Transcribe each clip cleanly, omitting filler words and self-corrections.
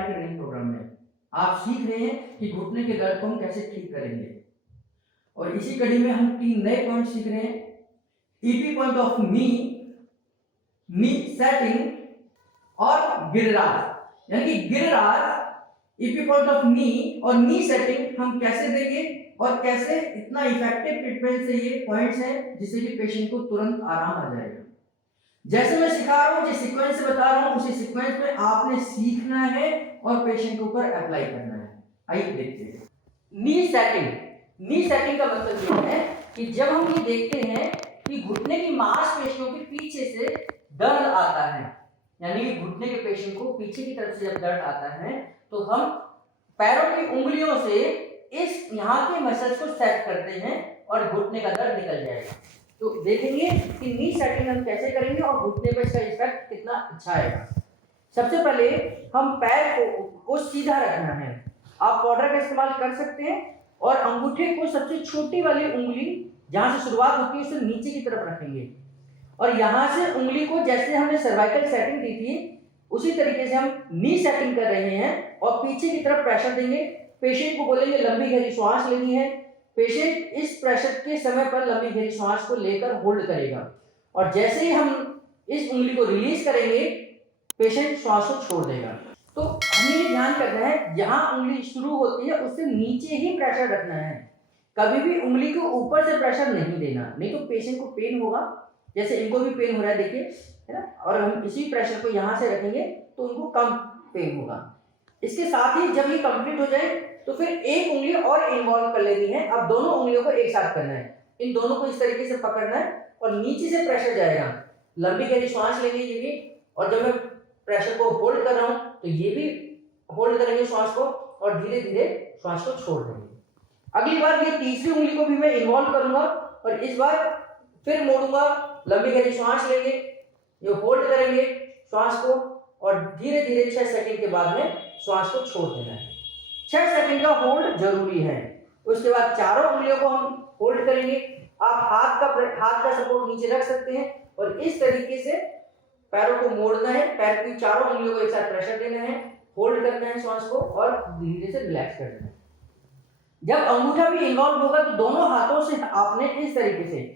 हमारे training programme में आप सीख रहे हैं कि घुटने के दर्द को हम कैसे ठीक करेंगे। और इसी कड़ी में हम 3 नए पॉइंट सीख रहे हैं। EP point of knee setting और गिरिराज। यानी कि गिरिराज, ईपी पॉइंट ऑफ नी और नी सेटिंग हम कैसे देंगे और कैसे इतना इफेक्टिव ट्रीटमेंट से ये पॉइंट्स हैं जिससे कि पेशेंट को तुरंत आराम आ जाएगा। जैसे मैं सिखा रहा हूं, जिस सीक्वेंस से बता रहा हूं, उसी सीक्वेंस में आपने सीखना है और पेशेंट के ऊपर अप्लाई करना है। आइए देखते हैं। नी सेटिंग का मतलब ये है कि जब हम ये देखते हैं कि घुटने की मांसपेशियों के पीछे से दर्द आता है, यानी कि घुटने के पेशेंट को पीछे की तरफ से जब दर्द आता है तो हम पैरों की उंगलियों से इस यहाँ के मसल्स को सेट करते हैं और घुटने का दर्द निकल जाएगा। तो देखेंगे कि नी सेटिंग हम कैसे करेंगे और घुटने पर इसका इफेक्ट कितना अच्छा आएगा। सबसे पहले हम पैर को सीधा रखना है। आप पाउडर का इस्तेमाल कर सकते हैं और अंगूठे को सबसे छोटी वाली उंगली जहां से शुरुआत होती है उसे नीचे की तरफ रखेंगे और यहां से उंगली को, जैसे हमने सर्वाइकल सेटिंग दी थी उसी तरीके से हम नी सेटिंग कर रहे हैं और पीछे की तरफ प्रेशर देंगे। पेशेंट को बोलेंगे लंबी गहरी श्वास लेनी है। पेशेंट इस प्रेशर के समय पर लंबी गहरी श्वास को लेकर होल्ड करेगा और जैसे ही हम इस उंगली को रिलीज करेंगे पेशेंट श्वास को छोड़ देगा। तो हमें ये ध्यान करना है जहां उंगली शुरू होती है उससे नीचे ही प्रेशर रखना है। कभी भी उंगली को ऊपर से प्रेशर नहीं देना, नहीं तो पेशेंट को पेन होगा। जैसे इनको भी पेन हो रहा है, देखिए, है ना। और हम इसी प्रेशर को यहाँ से रखेंगे तो उनको कम पेन होगा। इसके साथ ही जब ये कंप्लीट हो जाए तो फिर एक उंगली और इन्वॉल्व कर लेनी है। अब दोनों उंगलियों को एक साथ करना है, इन दोनों को इस तरीके से पकड़ना है और नीचे से प्रेशर जाएगा। लंबी गहरी श्वास लेंगे ये भी, और जब मैं प्रेशर को होल्ड कर रहा हूं तो ये भी होल्ड करेंगे श्वास को और धीरे धीरे श्वास को छोड़ देंगे। अगली बार ये तीसरी उंगली को भी मैं इन्वॉल्व करूंगा और इस बार फिर मोड़ूंगा। लंबी गहरी श्वास लेंगे, ये होल्ड करेंगे श्वास को और धीरे धीरे 6 सेकंड के बाद में श्वास को छोड़ देना है। 6 सेकंड का होल्ड जरूरी है। उसके बाद चारों उंगलियों को हम होल्ड करेंगे। आप हाथ का सपोर्ट नीचे रख सकते हैं और इस तरीके से पैरों को मोड़ना है। पैर की चारों उंगलियों को एक साथ प्रेशर देना है, होल्ड करना है श्वास को और धीरे से रिलैक्स कर देना है। जब अंगूठा भी इन्वॉल्व होगा तो दोनों हाथों से आपने इस तरीके से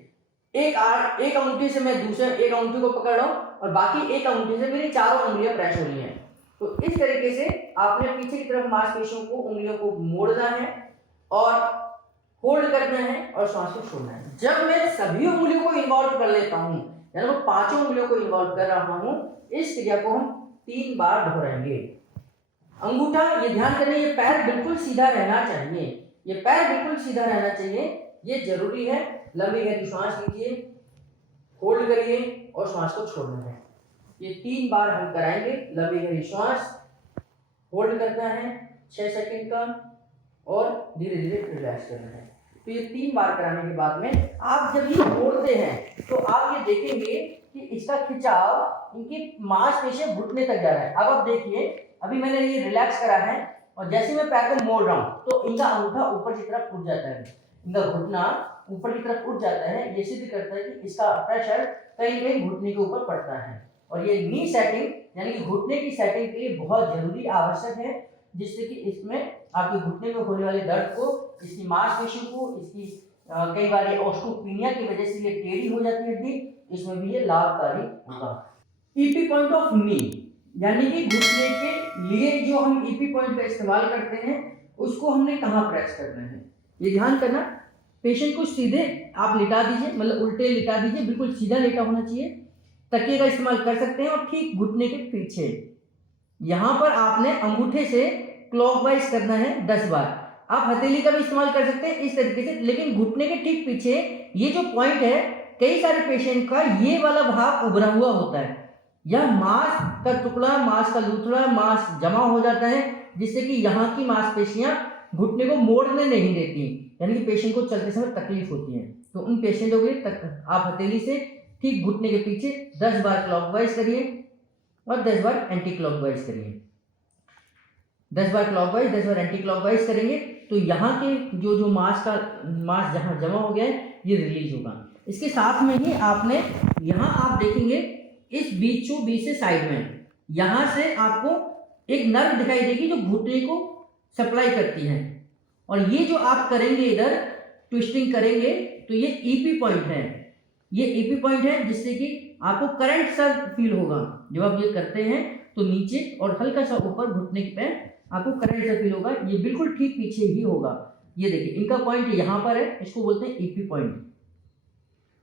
एक अंगूठी से मैं दूसरे एक अंगूठी को पकड़ रहा हूं और बाकी एक अंगूठी से मेरी चारों उंगलियां प्रेस हो रही हैं। तो इस तरीके से आपने पीछे की तरफ मांसपेशियों को, उंगलियों को मोड़ना है और होल्ड करना है और श्वास को छोड़ना है। जब मैं सभी उंगलियों को इन्वॉल्व कर लेता हूं, यानी मैं 5 उंगलियों को इन्वॉल्व कर रहा हूं, इस क्रिया को हम 3 बार दोहराएंगे। अंगूठा, ये ध्यान करें, ये पैर बिल्कुल सीधा रहना चाहिए। ये पैर बिल्कुल सीधा रहना चाहिए, ये जरूरी है। लंबी गहरी श्वास लीजिए, होल्ड करिए और श्वास को छोड़ना है। ये 3 बार हम कराएंगे। लंबी गहरी श्वास, होल्ड करना है 6 सेकंड का और धीरे धीरे रिलैक्स करना है। तो ये 3 बार कराने के बाद में आप जब ये मोड़ते हैं तो आप ये देखेंगे कि इसका खिंचाव इनकी मांसपेशियां घुटने तक जा रहा है। अब आप देखिए, अभी मैंने ये रिलैक्स करा है और जैसे मैं पैर को मोड़ रहा हूँ तो इनका अंगूठा ऊपर की तरफ उठ जाता है, इनका घुटना ऊपर की तरफ उठ जाता है। ये सिद्ध करता है कि इसका प्रेशर कहीं कहीं घुटने के ऊपर पड़ता है। और ये नी सेटिंग यानी कि घुटने की सेटिंग के लिए बहुत जरूरी आवश्यक है, जिससे कि इसमें आपके घुटने में होने वाले दर्द को, इसकी मांसपेशियों को, इसकी कई बार ये ऑस्टियोपेनिया की वजह से ये टेढ़ी हो जाती है हड्डी, इसमें भी ये लाभकारी होगा। ईपी पॉइंट ऑफ नी यानी कि घुटने के लिए जो हम ईपी पॉइंट का इस्तेमाल करते हैं उसको हमने कहाँ प्रेस करना है, ये ध्यान करना। पेशेंट को सीधे आप लिटा दीजिए, मतलब उल्टे लिटा दीजिए, बिल्कुल सीधा लेटा होना चाहिए। तकिए का इस्तेमाल कर सकते हैं और ठीक घुटने के पीछे यहां पर आपने अंगूठे से क्लॉकवाइज करना है 10 बार। आप हथेली का भी इस्तेमाल कर सकते हैं इस तरीके से, लेकिन घुटने के ठीक पीछे ये जो पॉइंट है, कई सारे पेशेंट का ये वाला भाग उभरा हुआ होता है। यह मांस का टुकड़ा, मांस का लूथड़ा, मांस जमा हो जाता है, जिससे कि यहाँ की मांसपेशियां घुटने को मोड़ने नहीं देती, यानी कि पेशेंट को चलते समय तकलीफ होती है। तो उन पेशेंटों के लिए आप हथेली से ठीक घुटने के पीछे 10 बार क्लॉकवाइज करिए और 10 बार एंटी क्लॉकवाइज करिए। 10 बार क्लॉकवाइज, 10 बार एंटी क्लॉकवाइज करेंगे तो यहाँ के जो मांस जहाँ जमा हो गया है ये रिलीज होगा। इसके साथ में ही आपने यहाँ आप देखेंगे इस बीच से साइड में यहाँ से आपको एक नर्व दिखाई देगी जो घुटने को सप्लाई करती है, और ये जो आप करेंगे इधर ट्विस्टिंग करेंगे तो ये ईपी पॉइंट है, ये ईपी पॉइंट है जिससे कि आपको करंट सा फील होगा। जब आप ये करते हैं तो नीचे और हल्का सा ऊपर घुटने पे आपको करंट सा फील होगा, ये बिल्कुल ठीक पीछे ही होगा। ये देखिए इनका पॉइंट यहाँ पर है, इसको बोलते हैं ईपी पॉइंट।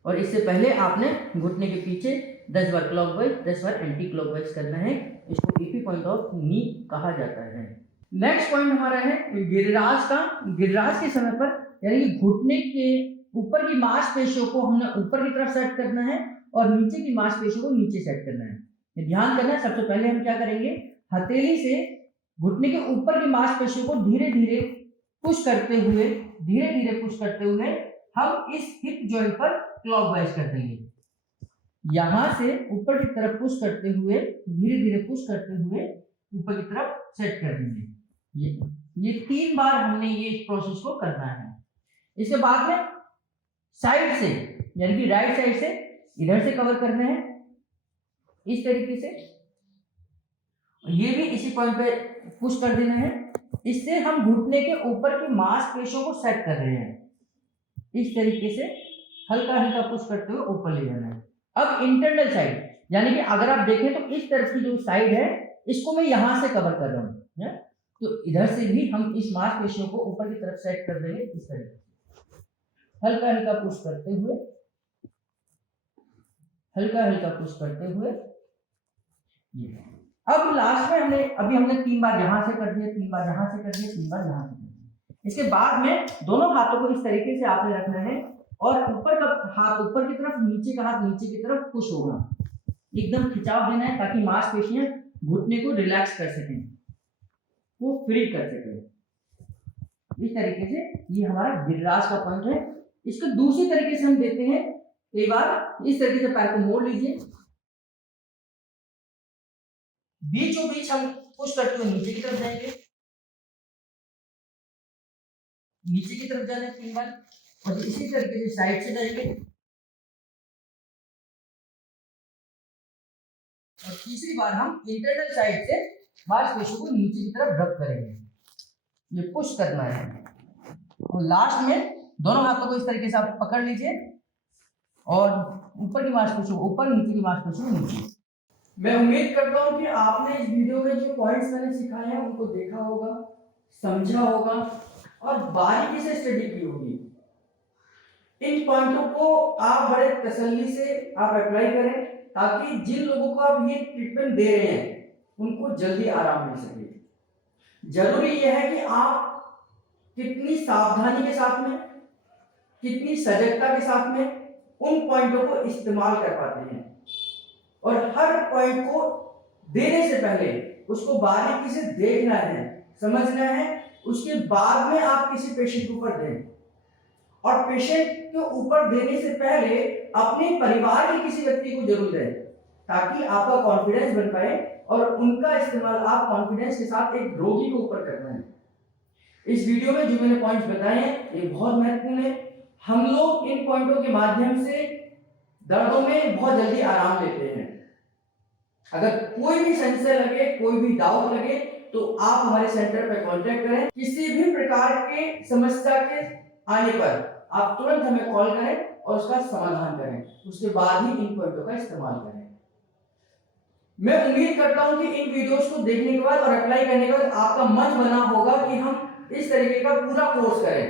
और इससे पहले आपने घुटने के पीछे 10 बार क्लॉकवाइज 10 बार एंटी क्लॉकवाइज करना है, इसको ईपी पॉइंट ऑफ नी कहा जाता है। नेक्स्ट पॉइंट हमारा है गिरिराज का। गिरिराज के समय पर यानी कि घुटने के ऊपर की मांसपेशियों को हमने ऊपर की तरफ सेट करना है और नीचे की मांसपेशियों को नीचे सेट करना है। ध्यान करना है, सबसे पहले हम क्या करेंगे, हथेली से घुटने के ऊपर की मांसपेशियों को धीरे धीरे पुश करते हुए हम इस हिप जॉइंट पर क्लॉकवाइज कर देंगे। यहां से ऊपर की तरफ पुश करते हुए धीरे धीरे पुश करते हुए ऊपर की तरफ सेट कर देंगे। ये 3 बार हमने ये इस प्रोसेस को करना है। इसके बाद में साइड से यानी कि राइट साइड से इधर से कवर करने हैं इस तरीके से, ये भी इसी पॉइंट पे पुश कर देना है। इससे हम घुटने के ऊपर की मांसपेशियों को सेट कर रहे हैं, इस तरीके से हल्का हल्का पुश करते हुए ऊपर ले जाना है। अब इंटरनल साइड यानी कि अगर आप देखें तो इस तरफ की जो साइड है इसको मैं यहां से कवर कर रहा हूं, तो इधर से भी हम इस मांसपेशियों को ऊपर की तरफ सेट कर देंगे इस तरीके से, हल्का हल्का पुश करते हुए ये। अब लास्ट में हमने 3 बार यहां से कर दिया, 3 बार यहां से कर दिया, 3 बार यहां से कर दिया। इसके बाद में दोनों हाथों को इस तरीके से आपने रखना है और ऊपर का हाथ ऊपर की तरफ, नीचे का हाथ नीचे की तरफ पुश होगा, एकदम खिंचाव देना है ताकि मांसपेशियां घुटने को रिलैक्स कर सकें, वो फ्री कर सकें। इस तरीके से ये हमारा गिरिराज का पॉइंट है। इसको दूसरी तरीके से हम देते हैं, एक बार इस तरीके से पैर को मोड़ लीजिए, बीचों बीच हम पुश करते हुए नीचे की तरफ जाएंगे, नीचे की तरफ जाने 3 बार, और इसी तरीके से साइड से जाएंगे और तीसरी बार हम इंटरनल साइड से मांसपेशियों को नीचे की तरफ रब करेंगे, ये पुश करना है। और लास्ट में दोनों हाथों को इस तरीके से आप पकड़ लीजिए और ऊपर की मांसपेशियों को ऊपर, नीचे की मांसपेशियों को नीचे। मैं उम्मीद करता हूं कि आपने इस वीडियो में जो पॉइंट्स मैंने सिखाए हैं उनको देखा होगा, समझा होगा और बारीकी से स्टडी की होगी। इन पॉइंटों को आप बड़े तसल्ली से आप अप्लाई करें ताकि जिन लोगों को आप ये ट्रीटमेंट दे रहे हैं उनको जल्दी आराम मिल सके। जरूरी यह है कि आप कितनी सावधानी के साथ में, कितनी सजगता के साथ में उन पॉइंटों को इस्तेमाल कर पाते हैं, और हर पॉइंट को देने से पहले उसको बारीकी से देखना है, समझना है, उसके बाद में आप किसी पेशेंट के ऊपर दें। और पेशेंट के ऊपर देने से पहले अपने परिवार के किसी व्यक्ति को जरूर दें ताकि आपका कॉन्फिडेंस बन पाए और उनका इस्तेमाल आप कॉन्फिडेंस के साथ एक रोगी के ऊपर करना है। इस वीडियो में जो मैंने पॉइंट्स बताए हैं ये बहुत महत्वपूर्ण है। हम लोग इन पॉइंटों के माध्यम से दर्दों में बहुत जल्दी आराम लेते हैं। अगर कोई भी संशय लगे, कोई भी डाउट लगे तो आप हमारे सेंटर पर कांटेक्ट करें। किसी भी प्रकार के समस्या के आने पर आप तुरंत हमें कॉल करें और उसका समाधान करें, उसके बाद ही इन पॉइंटों का इस्तेमाल करें। मैं उम्मीद करता हूं कि इन वीडियोस को देखने के बाद और अप्लाई करने के बाद आपका मन बना होगा कि हम इस तरीके का पूरा कोर्स करें,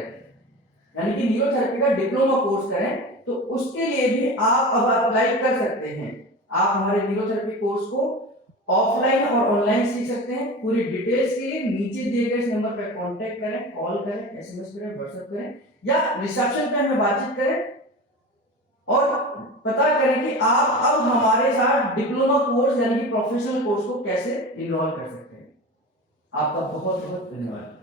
यानी कि न्यूरोथेरेपी का डिप्लोमा कोर्स करें। तो उसके लिए भी आप अब अप्लाई कर सकते हैं। आप हमारे न्यूरोथेरेपी कोर्स को ऑफलाइन और ऑनलाइन सीख सकते हैं। पूरी डिटेल्स के लिए नीचे दिए गए इस नंबर पर कांटेक्ट करें, कॉल करें, एसएमएस करें, व्हाट्सएप करें या रिसेप्शन पे हमें बातचीत करें और पता करें कि आप अब हमारे साथ डिप्लोमा कोर्स यानी कि प्रोफेशनल कोर्स को कैसे इनरोल कर सकते हैं। आपका बहुत बहुत धन्यवाद।